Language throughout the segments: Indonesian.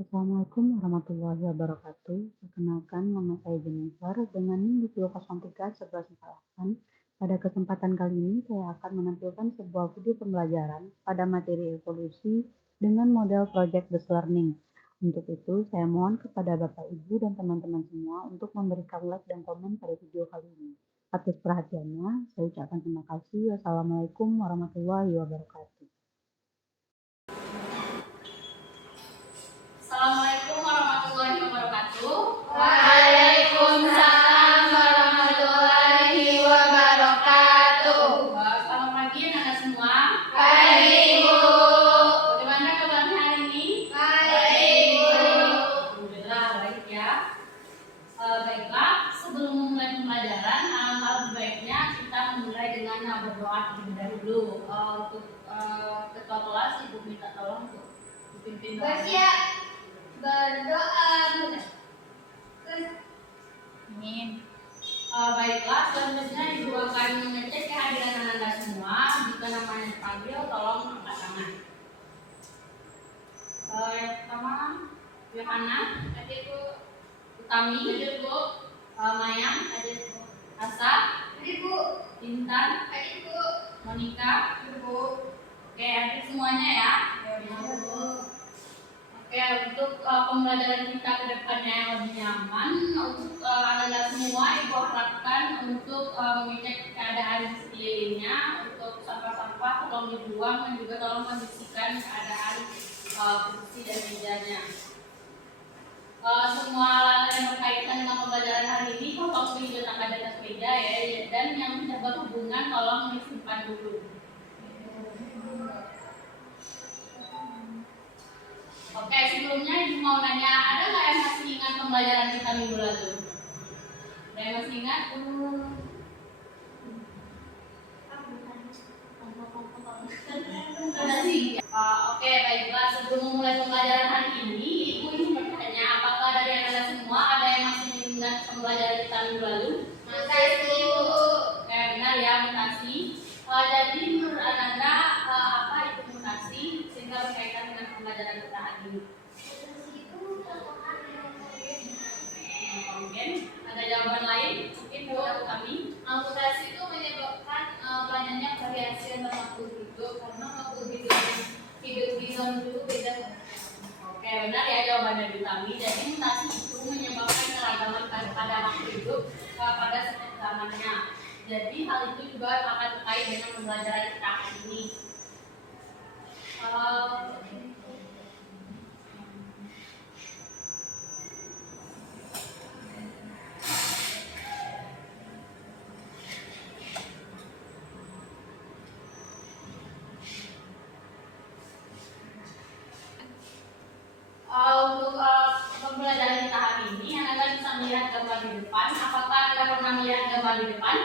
Assalamualaikum warahmatullahi wabarakatuh. Perkenalkan, nama saya Jennifer dengan NIM di 2031148. Pada kesempatan kali ini, saya akan menampilkan sebuah video pembelajaran pada materi evolusi dengan model Project Based Learning. Untuk itu, saya mohon kepada Bapak, Ibu, dan teman-teman semua untuk memberikan like dan komen pada video kali ini. Atas perhatiannya, saya ucapkan terima kasih. Wassalamualaikum warahmatullahi wabarakatuh. Assalamualaikum warahmatullahi wabarakatuh. Waalaikumsalam warahmatullahi wabarakatuh. Selamat pagi anak-anak semua. Baik, Ibu. Bagaimana kabarnya hari ini? Baik, Ibu. Alhamdulillah baik ya. Baiklah, sebelum memulai pembelajaran, alangkah baiknya kita memulai dengan berdoa terlebih dahulu. Untuk ketua kelas, Ibu minta tolong untuk dipimpin doa. Bersiap berdoa. Amin. Baiklah, selanjutnya Ibu akan mengecek kehadiran Anda semua. Jika namanya dipanggil, tolong angkat tangan. Yang pertama, Yohana, hadir Bu. Utami, hadir Bu. Mayang, hadir Bu. Asa, Hadir, Bu. Intan, Hadir, Bu. Monika, hadir Bu. Oke, hadir semuanya ya. Oke, untuk pembelajaran kita ke depannya yang lebih nyaman, untuk anak-anak semua Ibu harapkan untuk mengecek keadaan di sekelilingnya, untuk sampah-sampah tolong dibuang dan juga tolong kondisikan keadaan kursi dan mejanya. Semua alat yang berkaitan dengan pembelajaran hari ini tolong diletakkan di atas meja ya, dan yang tidak berhubungan tolong disimpan dulu. Oke, sebelumnya Ibu mau nanya, ada nggak yang masih ingat pembelajaran kita minggu lalu? Ada yang masih ingat? Oke, baiklah. Sebelum memulai pembelajaran hari ini, Ibu ingin bertanya, apakah dari Anda semua ada yang masih ingat pembelajaran kita minggu lalu? Makasih, Bu. Oke, benar ya, mutasi. Jadi menurut Anda, apa itu mutasi sehingga berkaitan dengan pembelajaran kita hari ini? Mungkin ada jawaban lain? Mungkin menurut kami. Mutasi itu menyebabkan banyaknya variasi antar makhluk hidup karena makhluk hidup di zona dulu beda. Oke, benar ya jawaban dari kami. Jadi mutasi itu menyebabkan keragaman pada makhluk hidup pada setiap zamannya. Jadi hal itu juga akan terkait dengan pembelajaran kita hari ini. Untuk pembelajaran kita hari ini, Anda bisa melihat gambar di depan. Apakah Anda pernah melihat gambar di depan?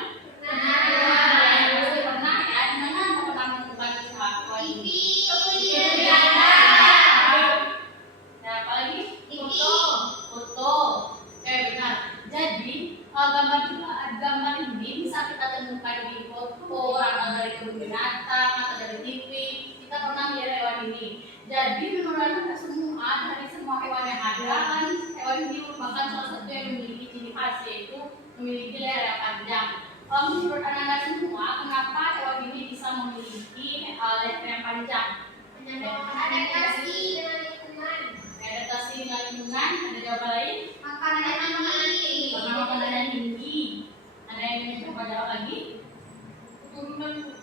Pernah ya. Di mana Anda pernah menemukan gambar ini? Nah, apalagi? Foto. Oke, benar. Jadi gambar ini bisa kita temukan di foto atau dari kebun binatang atau dari TV. Kita pernah melihat hewan ini. Jadi menurut Anda semua, dari semua hewan yang ada kan, hewan ini merupakan salah satu yang memiliki ciri khas, yaitu memiliki leher yang panjang. Menurut Anda semua, kenapa hewan ini bisa memiliki leher yang panjang? Adaptasi dengan lingkungan. Adaptasi dengan lingkungan. Ada jawaban lain? Makanan yang tinggi. Karena makanan yang tinggi. Ada yang ingin coba jawab lagi?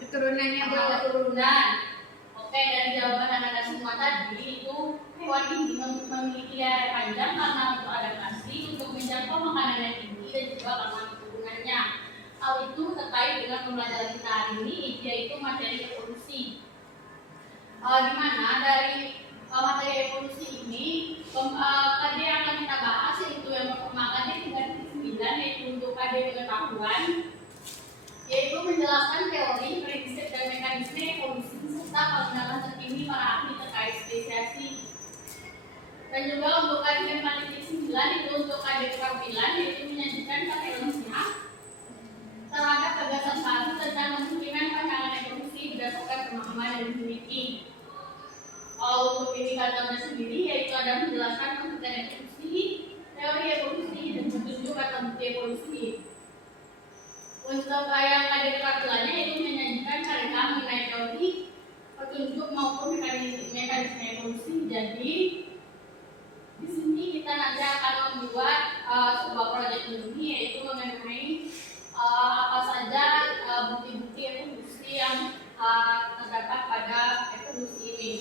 Keturunannya Keturunan. Oke, dari jawaban anak-anak semua tadi itu hewan ini memiliki leher panjang karena untuk adaptasi, untuk menjangkau makanan yang tinggi, dan juga karena keturunannya. Hal itu terkait dengan pembelajaran kita hari ini, yaitu materi evolusi. Di mana dari materi evolusi ini, KD yang akan kita bahas yaitu yang pertama KD 3.9, yaitu untuk KD pengetahuan, yaitu menjelaskan teori, prinsip, dan mekanisme evolusi serta pandangan terkini para ahli terkait spesiasi. Dan juga untuk KD 4.9 itu untuk KD keterampilan, yaitu menyajikan kategorinya terhadap gagasan baru tentang kemungkinan pandangan evolusi berdasarkan pemahaman yang dimiliki. Untuk indikatornya sendiri yaitu ada menjelaskan mekanisme evolusi. Jadi di sini kita nanti akan membuat sebuah proyek ini, yaitu mengenai apa saja bukti-bukti evolusi yang terdapat pada evolusi ini.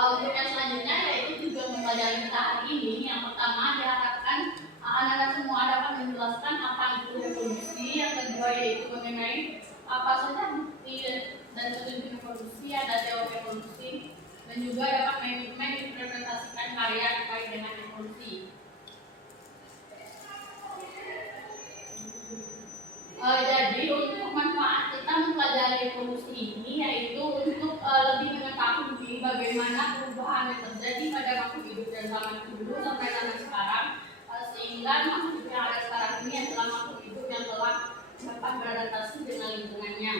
Untuk yang selanjutnya yaitu juga mempelajari kita hari ini. Yang pertama diharapkan anak-anak semua dapat menjelaskan apa itu evolusi. Yang kedua yaitu mengenai apa saja bukti dan petunjuk evolusi, ada teori evolusi, dan juga dapat menginterpretasikan karya terkait dengan evolusi. Jadi untuk manfaat kita mempelajari evolusi ini yaitu untuk lebih mengetahui bagaimana perubahan yang terjadi pada makhluk hidup dari zaman dulu sampai zaman sekarang, sehingga makhluk hidup yang ada sekarang ini adalah makhluk hidup yang telah dapat beradaptasi dengan lingkungannya.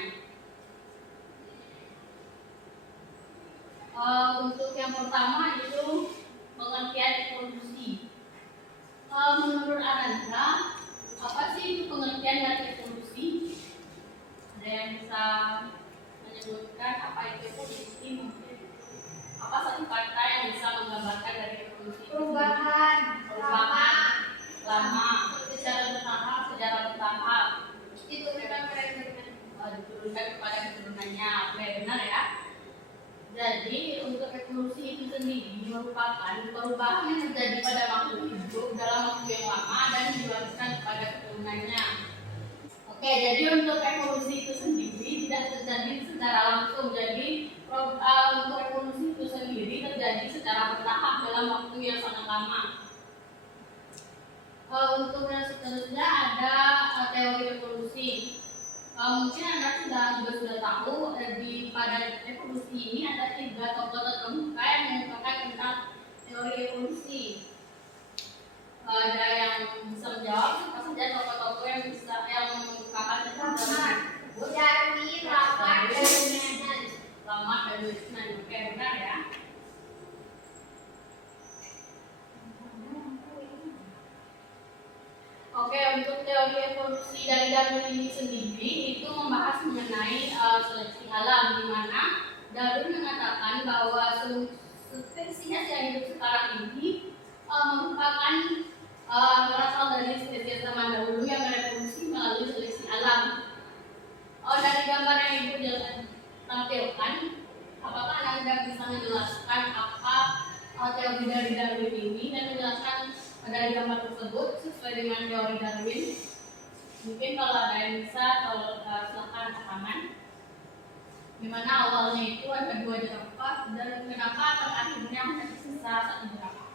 Untuk yang pertama itu pengertian evolusi. Menurut Ananda, apa sih itu pengertian dari evolusi? Ada yang bisa menyebutkan apa itu evolusi? Mungkin apa satu kata yang bisa menggambarkan dari evolusi? Perubahan lama, secara bertahap. diturunkan Diturunkan kepada keturunannya. Oke, benar ya. Jadi untuk evolusi itu sendiri merupakan perubahan yang terjadi pada makhluk hidup dalam waktu yang lama dan diwariskan kepada keturunannya. Oke, jadi untuk evolusi itu sendiri tidak terjadi secara langsung. Jadi untuk evolusi itu sendiri terjadi secara bertahap dalam waktu yang sangat lama. Untuk yang seterusnya ada teori evolusi. Mungkin Anda juga sudah tahu pada evolusi ini ada 3 tokoh terkemuka yang mengungkapkan tentang teori evolusi. Ada yang bisa menjawab apa saja tokoh-tokoh yang mengungkapkan tentang teori tersebut? Darwin, Lamarck dan Weismann. Oke, benar ya. Oke, untuk teori evolusi dari Darwin ini sendiri itu membahas mengenai seleksi alam, di mana Darwin mengatakan bahwa spesies yang hidup sekarang ini merupakan berasal dari spesies zaman dahulu yang berevolusi melalui seleksi alam. Dari gambar yang Ibu tampilkan, apakah Anda bisa menjelaskan apa teori dari Darwin ini dan menjelaskan dari gambar tersebut sesuai dengan teori Darwin? Mungkin kalau ada yang bisa, silakan angkat tangan. Dimana awalnya itu ada 2 jerapah dan kenapa akhirnya hanya tersisa 1 jerapah?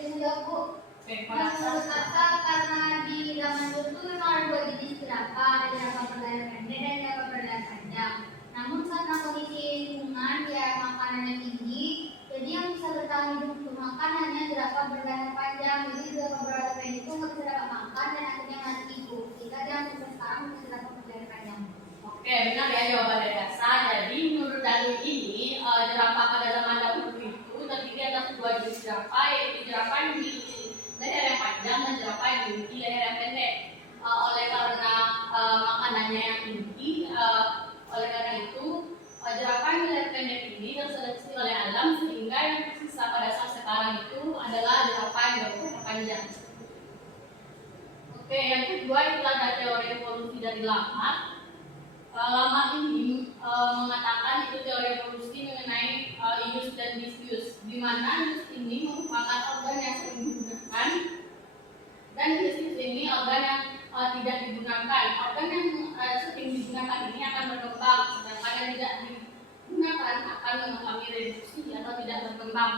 Menjawab Bu. Menurut Ata karena di zaman dulu tuh memang ada 2 jenis jerapah, ada jerapah berlayar pendek dan jerapah berlayar panjang. Namun karena kondisi lingkungan yang makanannya tinggi, jadi yang bisa bertahan hidup untuk makan hanya jerapah berlayar panjang. Jadi jerapah berlayar pendek itu nggak bisa dapat makan dan akhirnya mati ibu. Jika dia sampai sekarang bisa jerapah berlayar panjang. Oke, benar ya jawabannya dasar. Jadi menurut Darwin ini jerapah pada zaman dahulu itu terdiri atas 2 jenis jerapah, yaitu jerapah yang memiliki leher yang panjang dan jerapah yang memiliki leher yang pendek. Oleh karena makanannya yang tinggi, oleh karena itu jerapah yang leher pendek ini terseleksi oleh alam sehingga yang tersisa pada saat sekarang itu adalah jerapah yang berleher panjang. Oke, yang kedua itu ada teori evolusi dari Lamarck. Lamarck ini mengatakan itu teori evolusi mengenai ius dan disuse, di mana ius ini merupakan organ yang sering digunakan dan disuse ini organ yang tidak digunakan. Organ yang sering digunakan ini akan berkembang, sedangkan yang tidak digunakan akan mengalami reduksi atau tidak berkembang.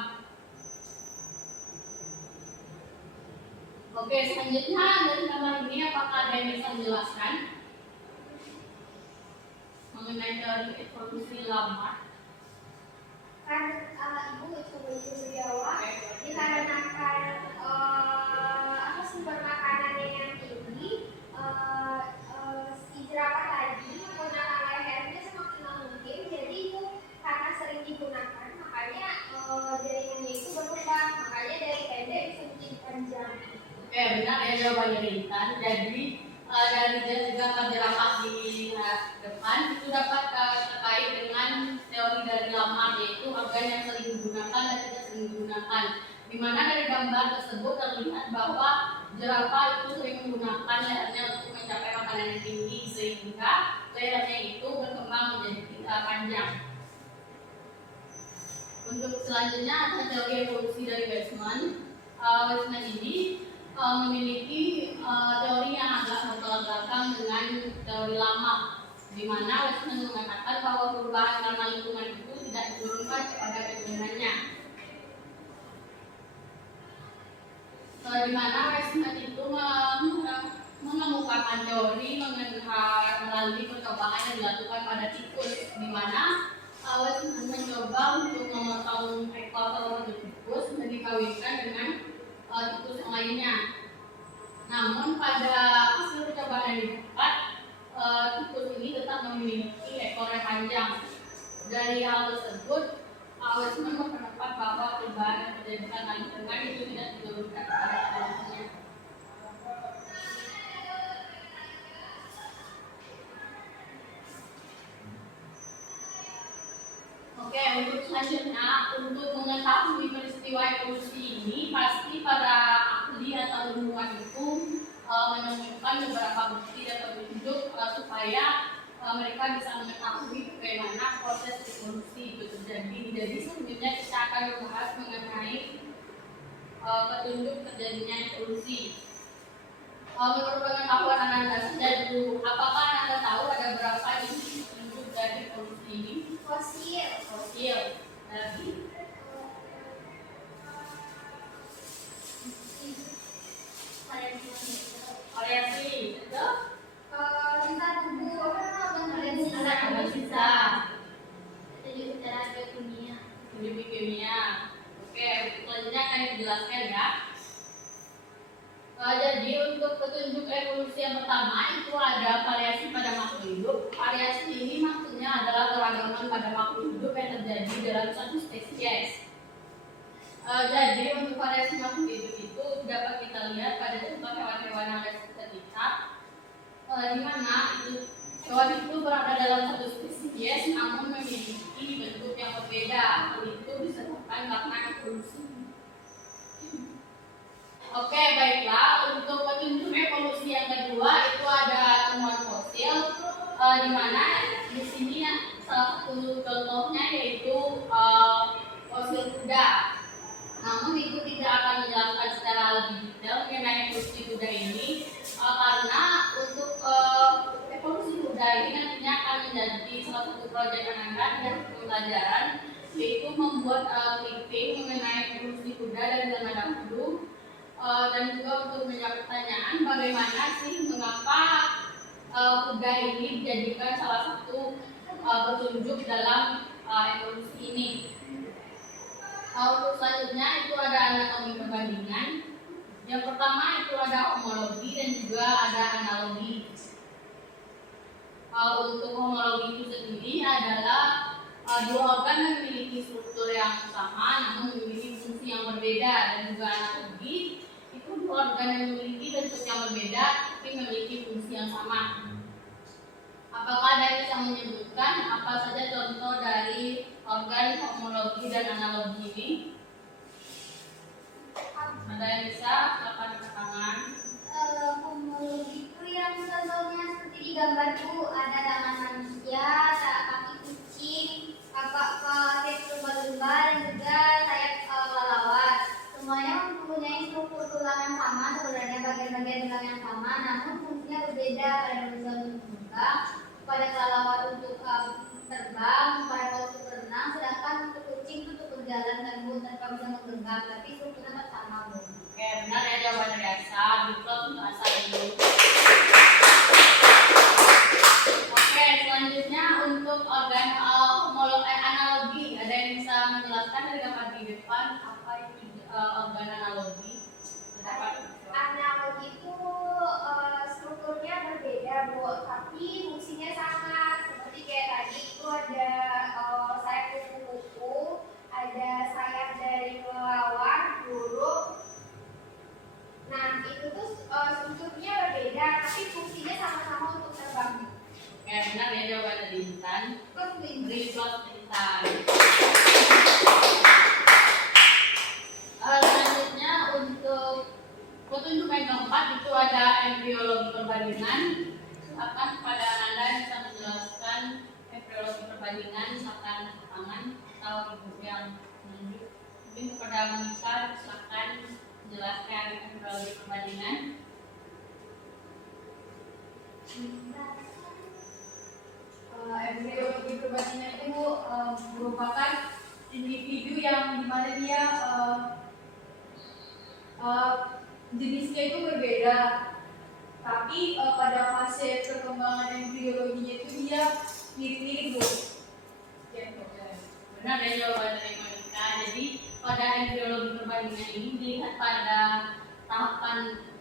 Oke, selanjutnya dari gambar ini apakah ada yang bisa menjelaskan mengenai teori evolusi Lamarck? Kan Ibu coba jawab. Dikarenakan sumber makanannya yang tinggi, si jerapah tadi menggunakan lehernya semaksimal mungkin. Jadi itu karena sering digunakan, makanya jaringannya itu berkembang. Makanya dari pendek bisa menjadi panjang. Oke, benar ya jawabannya Intan. Jadi dari gambar jerapah digunakan itu dapat terkait dengan teori dari Lamarck, yaitu organ yang sering digunakan dan tidak sering digunakan. Di mana dari gambar tersebut terlihat bahwa jerapah itu sering menggunakan lehernya untuk mencapai makanan yang tinggi sehingga lehernya itu berkembang menjadi panjang. Untuk selanjutnya ada teori evolusi dari Weismann. Weismann ini memiliki teori yang agak bertolak belakang dengan teori Lamarck, di mana Weismann mengatakan bahwa perubahan karena lingkungan itu tidak diturunkan kepada keturunannya. Di mana Weismann itu mengemukakan teori melalui percobaan yang dilakukan pada tikus, di mana Weismann mencoba untuk memotong ekor tikus dan dikawinkan dengan tikus yang lainnya. Namun pada hasil percobaan yang didapat, tikus ini tetap memiliki ekor yang panjang. Dari hal tersebut, Weismann berpendapat bahwa perubahan yang terjadi karena lingkungan itu tidak diturunkan kepada keturunannya. Oke, untuk selanjutnya, untuk mengetahui peristiwa evolusi ini, pasti para ahli atau ilmuwan itu menemukan beberapa bukti dan petunjuk supaya mereka bisa mengetahui bagaimana proses evolusi itu terjadi. Jadi selanjutnya kita akan membahas mengenai petunjuk terjadinya evolusi. Menurut pengetahuan Anda saja dulu, apakah Anda tahu ada berapa jenis petunjuk dari evolusi ini? Fosil dari variasi itu Sisa tubuh ada sisa petunjuk secara kimia. kimia. Oke, selanjutnya akan dijelaskan ya. Jadi untuk petunjuk evolusi yang pertama itu ada variasi pada makhluk hidup. Variasi ini maksudnya adalah keragaman pada makhluk hidup yang terjadi dalam satu spesies. Jadi untuk variasi makhluk hidup itu dapat kita lihat pada contoh hewan-hewan yang ada sekitar kita, di mana hewan itu berada dalam satu spesies namun memiliki bentuk yang berbeda. Hal itu disebabkan karena evolusi. Oke, baiklah. Untuk petunjuk evolusi yang kedua itu ada temuan fosil, di mana di sini salah satu contohnya yaitu fosil kuda. Namun itu tidak akan menjelaskan secara lebih detail mengenai evolusi kuda ini, karena untuk evolusi kuda ini nantinya akan menjadi salah satu proyek anak-anak yang pembelajaran, yaitu membuat clipping mengenai evolusi kuda dari zaman dahulu. Dan juga untuk menjawab pertanyaan bagaimana sih mengapa kuda ini dijadikan salah satu petunjuk dalam evolusi ini. Untuk selanjutnya itu ada anatomi perbandingan. Yang pertama itu ada homologi dan juga ada analogi. Untuk homologi itu sendiri adalah dua organ yang memiliki struktur yang sama namun memiliki fungsi yang berbeda, dan juga analogi itu dua organ yang memiliki bentuk yang berbeda tapi memiliki fungsi yang sama. Apakah ada yang bisa menyebutkan apa saja contoh dari organ homologi dan analogi ini? Ada yang bisa? Silakan angkat tangan. Homologi itu yang contohnya seperti di gambar itu ada tangan manusia, ada kaki kucing, sayap lumba-lumba, dan juga sayap lalat. Semuanya mempunyai struktur tulang yang sama, sebenarnya bagian-bagian tulang yang sama, namun fungsinya berbeda. Pada manusia untuk terbang, pada kelelawar untuk terbang, pada paus untuk berenang, sedangkan untuk kucing itu untuk berjalan tanpa bisa menggenggam, tapi strukturnya tetap sama. Oke, benar ya jawaban dari Asa. Diplom untuk Asa dulu. Oke, selanjutnya untuk organ analogi, ada yang bisa menjelaskan dari gambar di depan apa itu organ analogi? Analogi itu strukturnya berbeda, Bu, tapi fungsinya sama. Seperti kayak tadi itu ada sayap kupu-kupu, ada sayap dari kelelawar, burung. Nah, itu tuh strukturnya berbeda, tapi fungsinya sama-sama untuk terbang. Oke, benar ya jawaban Intan. Beri plus Intan. Selanjutnya untuk petunjuk yang keempat itu ada embriologi perbandingan. Silakan kepada Anda bisa menjelaskan embriologi perbandingan, silakan tangan atau ibu yang menunjuk. Mungkin kepada Monica silakan menjelaskan embriologi perbandingan. Embriologi perbandingan itu merupakan individu yang dimana dia jenisnya itu berbeda, tapi pada fase perkembangan embriologinya itu dia mirip-mirip, Bu. Benar ya jawaban dari Monica. Jadi pada embriologi perbandingan ini dilihat pada tahapan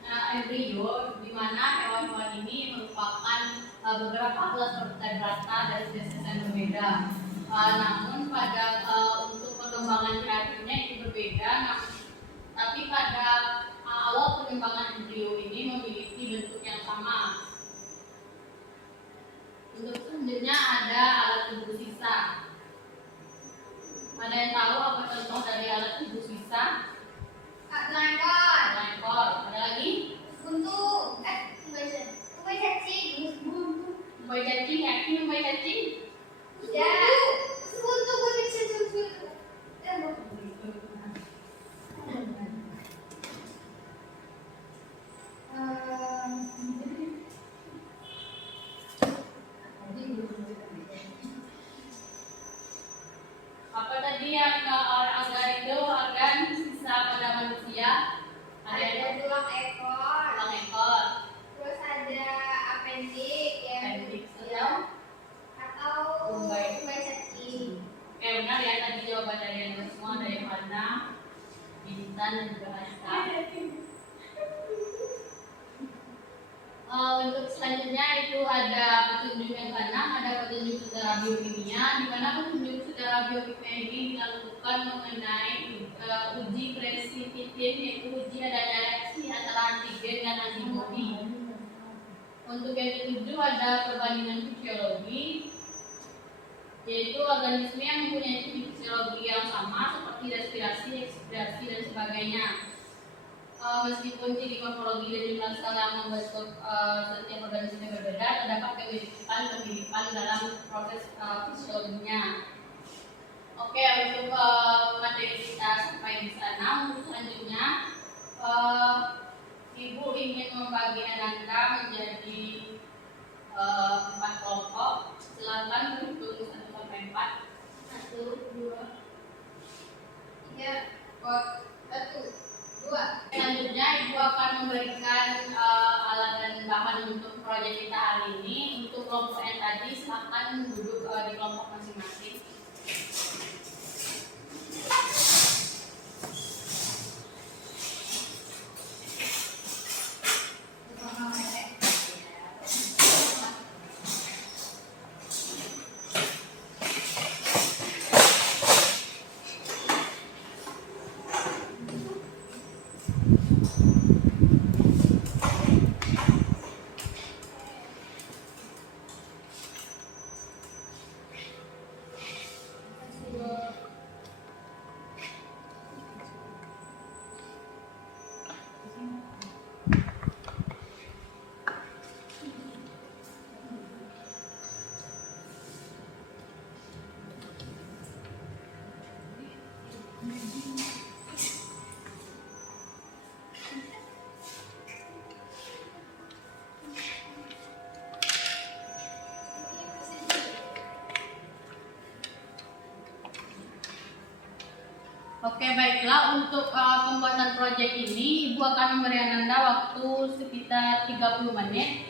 embrio di mana hewan-hewan ini merupakan beberapa kelas vertebrata dari spesies yang berbeda. Namun pada untuk perkembangan kreatifnya itu berbeda. Tapi pada awal perkembangan embrio ini memiliki bentuk yang sama. Untuk selanjutnya ada alat tubuh sisa. Ada yang tahu apa contoh dari alat tubuh sisa? Ekor. Ada lagi? Untuk umpai cacing. Umpai cacing, yakin umpai cacing? Ya. Untuk Apa tadi yang organ itu organ sisa pada manusia? ada tulang ekor. Tulang ekor, Terus ada appendix yang appendix kecil atau umbai. umpai cacing. Oke benar ya tadi jawaban dari Anda semua, dari Hana, Bintan dan juga Aska. Untuk selanjutnya itu ada petunjuk yang keenam, ada petunjuk secara biokimia, di mana petunjuk secara biokimia ini dilakukan mengenai uji presisitif, yaitu uji adanya reaksi antara antigen dan antibodi. Untuk yang ketujuh ada perbandingan fisiologi, yaitu organisme yang mempunyai fisiologi yang sama seperti respirasi, ekspirasi dan sebagainya. Meskipun ciri morfologi dan jumlah sel yang membentuk setiap organisme berbeda, terdapat kemiripan dalam proses fisiologinya. Oke, untuk materi kita sampai di sana. Untuk selanjutnya, Ibu ingin membagi Ananda menjadi 4 kelompok. Silakan berhitung 1 sampai 4. 1, 2, 3, 1, 2. Selanjutnya Ibu akan memberikan alat dan bahan untuk proyek kita hari ini. Untuk kelompok yang tadi silakan duduk di kelompok masing-masing. Oke, baiklah. Untuk pembuatan proyek ini, Ibu akan memberi Ananda waktu sekitar 30 menit.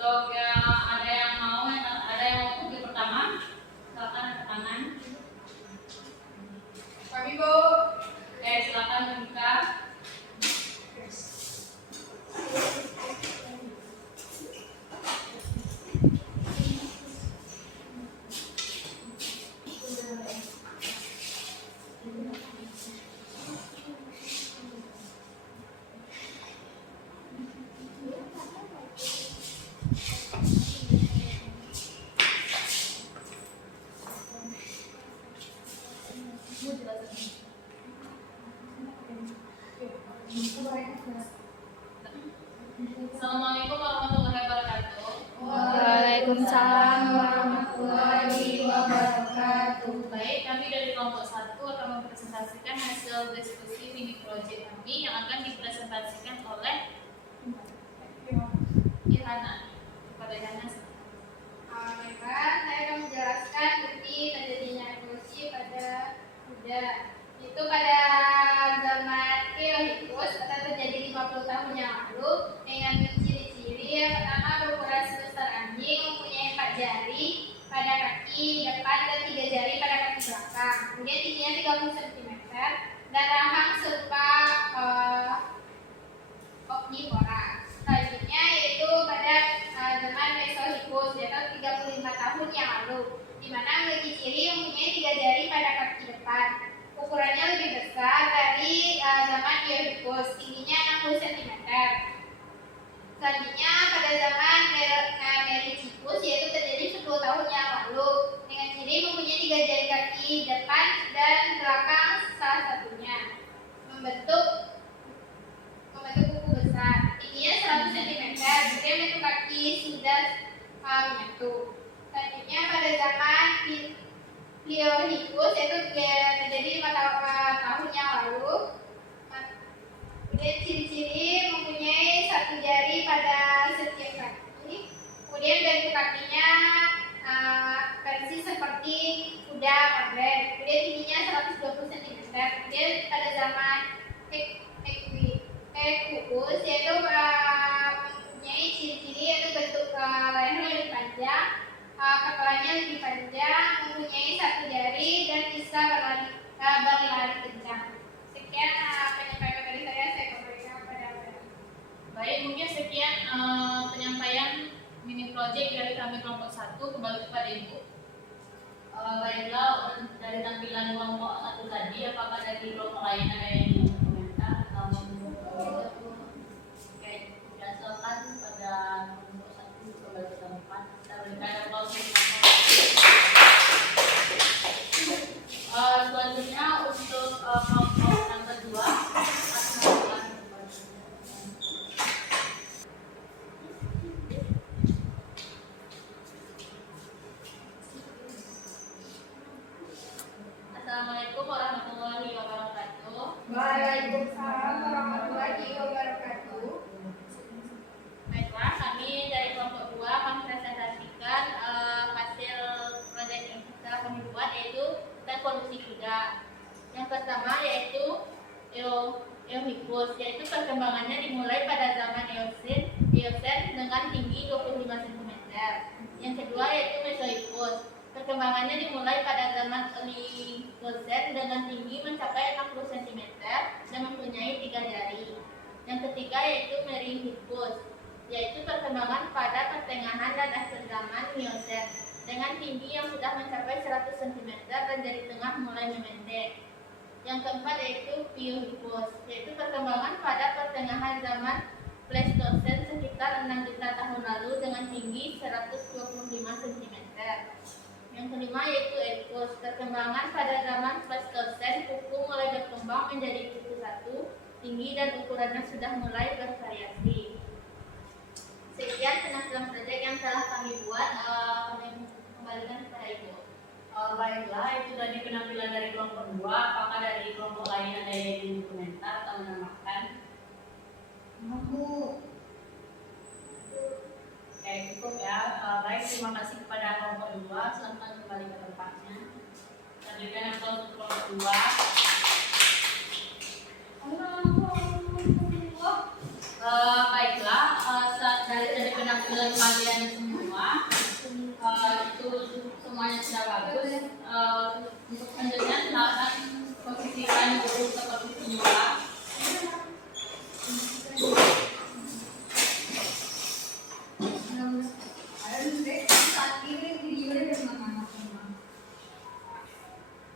Untuk yang ada yang mau untuk pertama, silakan angkat tangan. Kami Bu. Silakan Monika. Assalamualaikum warahmatullahi wabarakatuh. Waalaikumsalam warahmatullahi wabarakatuh. Baik, kami dari kelompok 1 akan mempresentasikan hasil diskusi mini project kami yang akan dipresentasikan oleh Irhana. Kepada Irhana. Baiklah, saya akan menjelaskan bukti terjadinya evolusi pada kuda. Itu pada zaman Paleolitik atau terjadi 50 tahun yang lalu dengan ciri-ciri yang pertama berukuran sebesar anjing, mempunyai 4 jari pada kaki depan dan 3 jari pada kaki belakang. Kemudian tingginya 30 cm dan rahang serupa omnivora. Selanjutnya yaitu pada zaman Mesozoikus yaitu 35 tahun yang lalu, di mana memiliki ciri mempunyai 3 jari pada kaki depan. Ukurannya lebih besar dari zaman Neolitikus, tingginya 60 cm. Selanjutnya pada zaman Mesozoikus yaitu terjadi 10 tahun yang lalu, dengan ciri mempunyai 3 jari kaki depan dan belakang salah satunya, membentuk kuku besar, tingginya 100 cm, kemudian bentuk kaki sudah menyatu. Selanjutnya pada zaman Paleolitik yaitu terjadi 5 tahun yang lalu. Kemudian ciri-ciri mempunyai 1 jari pada setiap kaki. Kemudian bentuk kakinya persis seperti kuda modern. Kemudian tingginya 120 cm. Kemudian pada zaman Equus yaitu mempunyai ciri-ciri yaitu bentuk leher lebih panjang, kepalanya lebih panjang, mempunyai 1 jari dan bisa berlari kencang. Sekian penyampaian dari saya kembalikan kepada Anda. Baik, mungkin sekian penyampaian mini project dari kami kelompok 1. Kembali kepada Ibu. Baiklah, dari tampilan kelompok 1 tadi, apakah dari kelompok lain ada yang ingin berkomentar atau oke, silakan pada kelompok 1 kembali ke tempat. Kita berikan aplaus. Selanjutnya untuk kelompok yang kedua Assalamualaikum warahmatullahi wabarakatuh. Waalaikumsalam warahmatullahi wabarakatuh. Baiklah, kami dari kelompok 2 akan presentasikan hasil proyek yang telah kami buat, yaitu evolusi kuda. Yang pertama yaitu Eohippus, yaitu perkembangannya dimulai pada zaman Eosen dengan tinggi 25 cm. Yang kedua yaitu Mesozoikus, perkembangannya dimulai pada zaman Oligocene dengan tinggi mencapai 60 cm dan mempunyai 3 jari. Yang ketiga yaitu Meryhippus, yaitu perkembangan pada pertengahan dan akhir zaman Miocene dengan tinggi yang sudah mencapai 100 cm dan jari tengah mulai memendek. Yang keempat yaitu Piohippus, yaitu perkembangan pada pertengahan zaman Pleistocene sekitar 6 juta tahun lalu dengan tinggi 125 cm. Yang kelima yaitu Equus, perkembangan pada zaman Pleistocene, kuku mulai berkembang menjadi kuku satu, tinggi dan ukurannya sudah mulai bervariasi. Sekian penampilan proyek yang telah kami buat, kami kembalikan kepada Ibu. Baiklah, itu tadi penampilan dari kelompok 2. Apakah dari kelompok lain ada yang ingin komentar atau menambahkan? Oke, cukup ya. Baik, terima kasih kepada kelompok 2. Selamat kembali ke tempatnya. Selanjutnya untuk kelompok 2. Baiklah, dari penampilan kalian semua itu semuanya sudah bagus. Untuk selanjutnya silakan posisikan guru seperti semula.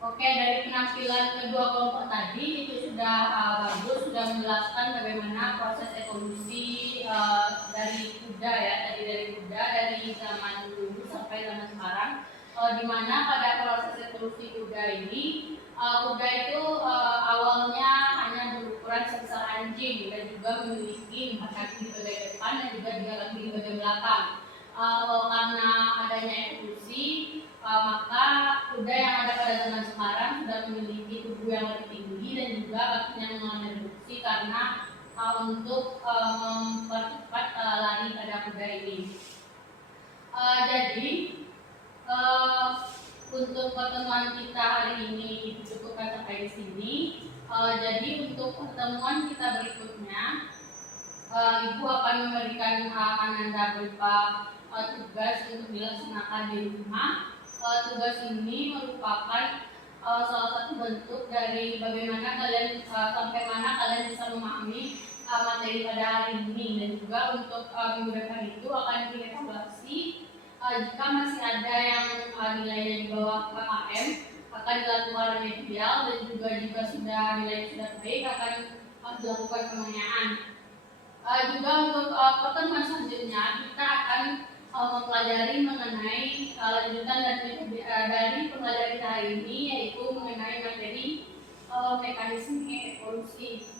Oke, dari penampilan kedua kelompok tadi itu sudah bagus, sudah menjelaskan bagaimana proses evolusi dari kuda ya, dari kuda dari zaman dulu sampai zaman sekarang, di mana pada proses evolusi kuda ini, kuda itu awalnya hanya berukuran sebesar anjing dan juga memiliki 4 kaki di bagian depan dan juga 3 kaki di bagian belakang. Karena adanya evolusi, maka kuda yang ada pada zaman sekarang sudah memiliki tubuh yang lebih tinggi dan juga kakinya mengalami reduksi karena untuk mempercepat lari pada kuda ini. Jadi untuk pertemuan kita hari ini cukupkan sampai di sini. Jadi untuk pertemuan kita berikutnya, Ibu akan memberikan Ananda berupa tugas untuk dilaksanakan di rumah. Tugas ini merupakan salah satu bentuk dari bagaimana kalian sampai mana kalian bisa memahami materi pada hari ini, dan juga untuk minggu depan itu akan dievaluasi. Jika masih ada yang nilainya di bawah KKM akan dilakukan remedial, dan juga jika nilainya sudah baik akan dilakukan pengayaan. Juga untuk pertemuan selanjutnya kita akan mempelajari mengenai lanjutan dari pembelajaran kita hari ini, yaitu mengenai materi mekanisme evolusi.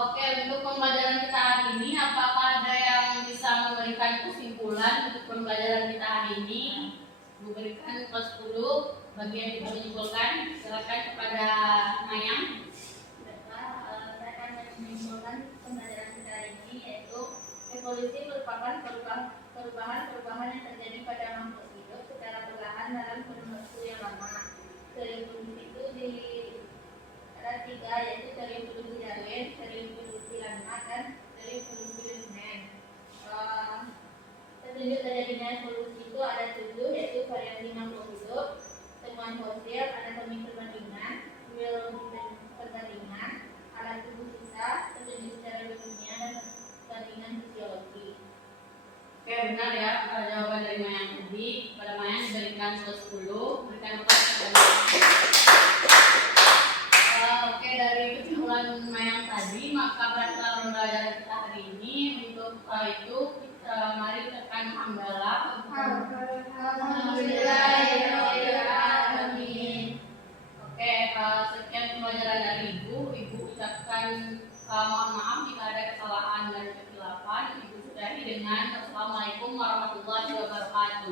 Oke, untuk pembelajaran kita hari ini, apakah ada yang bisa memberikan kesimpulan untuk pembelajaran kita hari ini? Memberikan kelas 10 bagi yang bisa menyimpulkan, silakan kepada Mayang. Saya akan menyimpulkan pembelajaran kita hari ini, yaitu evolusi merupakan perubahan yang terjadi pada makhluk hidup secara perlahan dalam kurun waktu yang lama. Evolusi itu ada 3, yaitu evolusi Darwin, evolusi Lamarck, dan evolusi Luhmann. Petunjuk terjadinya evolusi itu ada 7, yaitu variasi makhluk hidup, temuan fosil, anatomi perbandingan, biologi perbandingan, alat tubuh sisa, petunjuk secara ilmiah, dan perbandingan fisiologi. Oke, benar ya, jawaban dari Mayang tadi. Pada Mayang diberikan kelas 10, berikan kelas kepada Oke, dari kesimpulan Mayang tadi, maka praktek pembelajaran kita hari ini untuk itu mari tekan hamdalah. Alhamdulillahirrahmanirrahim. Oke, sekian pembelajaran dari Ibu. Ibu ucapkan mohon maaf jika ada kesalahan dan kesilapan. Ibu sudahi dengan Assalamualaikum warahmatullahi wabarakatuh.